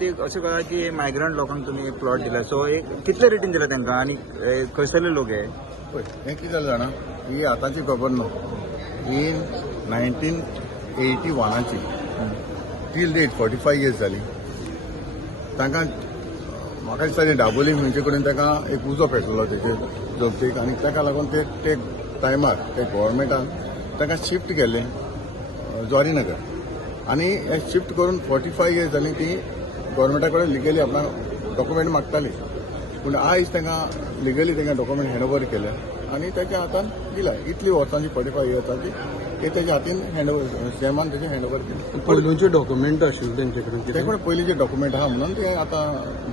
ते अशें कळ्ळां की मायग्रंट लोकांक तुमी एक प्लॉट दिला सो एक कितले रेटीन दिला तांकां आनी खंयसरले लोक हे पळय हें कितें जालें जाणा ही आतांची खबर न्हू ही 1981ची टील डेट 45 इयर्स जाली तांकां म्हाका दिसता डाबोली खंयचे कडेन ताका एक उजो पेटलो तेजे जमतेक आनी ताका लागून ते टायमार ते गव्हर्मेंटान ताका शिफ्ट केल्ले ज्वारीनगर आनी हे शिफ्ट करून 45 इयर्स जाली ती गव्हर्मेंटा कडेन लिगली आपणाक डॉक्युमेंट मागताली पूण आयज तांकां लिगली तांकां डॉक्युमेंट हँडओव्हर केले आनी ताच्या हातान दिला इतली वर्सांची 45 इयर्साची ते तेच्या हातीन हँडओव्हर सेमान तेजे हँडओव्हर केले पयलूचे डॉक्युमेंट आशिल्ले तेंचे कडेन ते कडेन पयलींचे डॉक्युमेंट आहा म्हणून ते आतां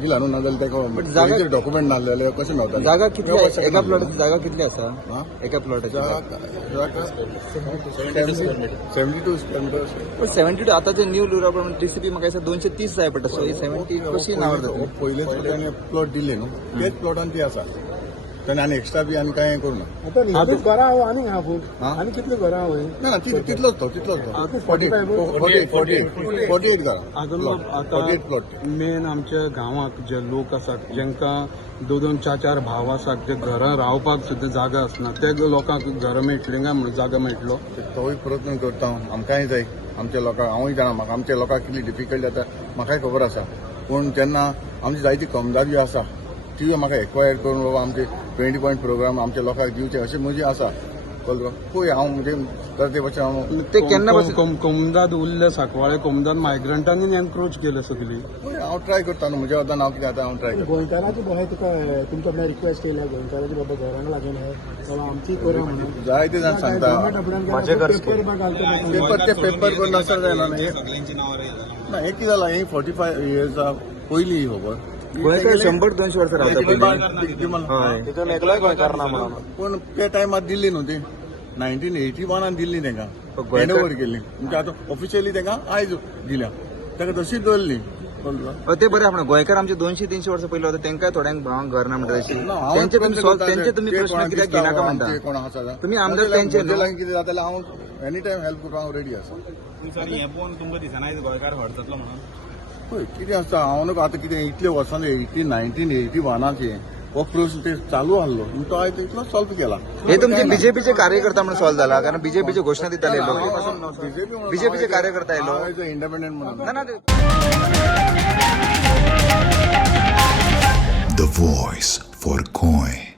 दिला न्हू नाजाल्यार तेका पयलींचे डॉक्युमेंट नासलेले कशें मेळटा जागा कितली एका प्लॉटाची जागा कितली आसा एका प्लॉटाची 72 स्क्वेअर मिटर 72 आतांचे न्यू लुरा प्रमाणे टीसीपी म्हाका दिसता 230 जाय पडटा सो 70 कशी नांवर जातली पयलेच ताणें प्लॉट दिले न्हू तेच प्लॉटान ती आसा ताणें आनी एक्स्ट्रा बी आनी कांय करूं ना घरा आनी आनी कितले घरा हय ना ना तितलोच तो 48 घरां 48 प्लॉट मेन आमच्या गांवांत जे लोक आसात जांकां 2-4 भाव आसात जे घरां रावपाक सुद्दां जागा आसना ते लोकांक घरां मेळटली काय म्हणून जागा मेळटलो तोय प्रयत्न करता आमकांय जाय आमच्या लोकांक हांवूय जाणा म्हाका आमच्या लोकांक कितली डिफिकल्ट जाता म्हाकाय खबर आसा पूण जेन्ना आमची जायती कमदार जी आसा ती म्हाका एक्वायर करून बाबा आमचे 20 पॉयंट प्रोग्राम आमच्या लोकांक दिवचे अशें म्हजी आसा कळ्ळो पळय हांव म्हणजे तर ते भाशेन हांव ते केन्ना पासून कोमदाद उरले सांकवाळे कोमदाद मायग्रंटांनी एनक्रोच केले सगळी हांव ट्राय करता न्हू म्हज्या वतान हांव कितें आतां हांव ट्राय करता गोंयकारांची भोंय तुका तुमच्या कडेन रिक्वेस्ट केल्या गोंयकारांची बाबा घरांक लागून हे बाबा आमची करा म्हणून जायते जाण सांगता पेपर करून आसता जायना ना हें कितें जालां ही 45 इयर्सा पयली ही खबर गोंयकार 100-200 वर्सां एकलोय गोंयकार ना म्हणून पूण ते टायमार दिल्ली न्हू ती 1981 दिल्ली तांकां हँडओव्हर केल्ली म्हणजे आतां ऑफिशियली तांकां आयज दिल्या ताका तशीच दवरली ते बरें आपण गोंयकार आमचे 200-300 वर्सां पयलीं होता तांकां थोड्यांक भावांक घर ना म्हणटा तेंचे तुमी प्रश्न कित्याक घेनाका म्हणटा कोण आसा तुमी आमदार तेंचे कितें जाता जाल्यार हांव एनी टायम हेल्प करपाक हांव रेडी आसा हें पळोवन तुमकां दिसना गोंयकार व्हड जातलो म्हणून पळय कितें आसता हांव न्हू आतां कितें इतले वर्सांनी 1981चे हो प्रश्न ते चालू आहलो तो आयज इतलो सॉल्व केला हे तुमचे बीजेपीचे कार्यकर्ता म्हणून सॉल्व जाला कारण बीजेपीचे घोषणा दिताले लोक बीजेपीचे कार्यकर्ता आयलो इंडिपेंडंट म्हणून ना The voice for Coin.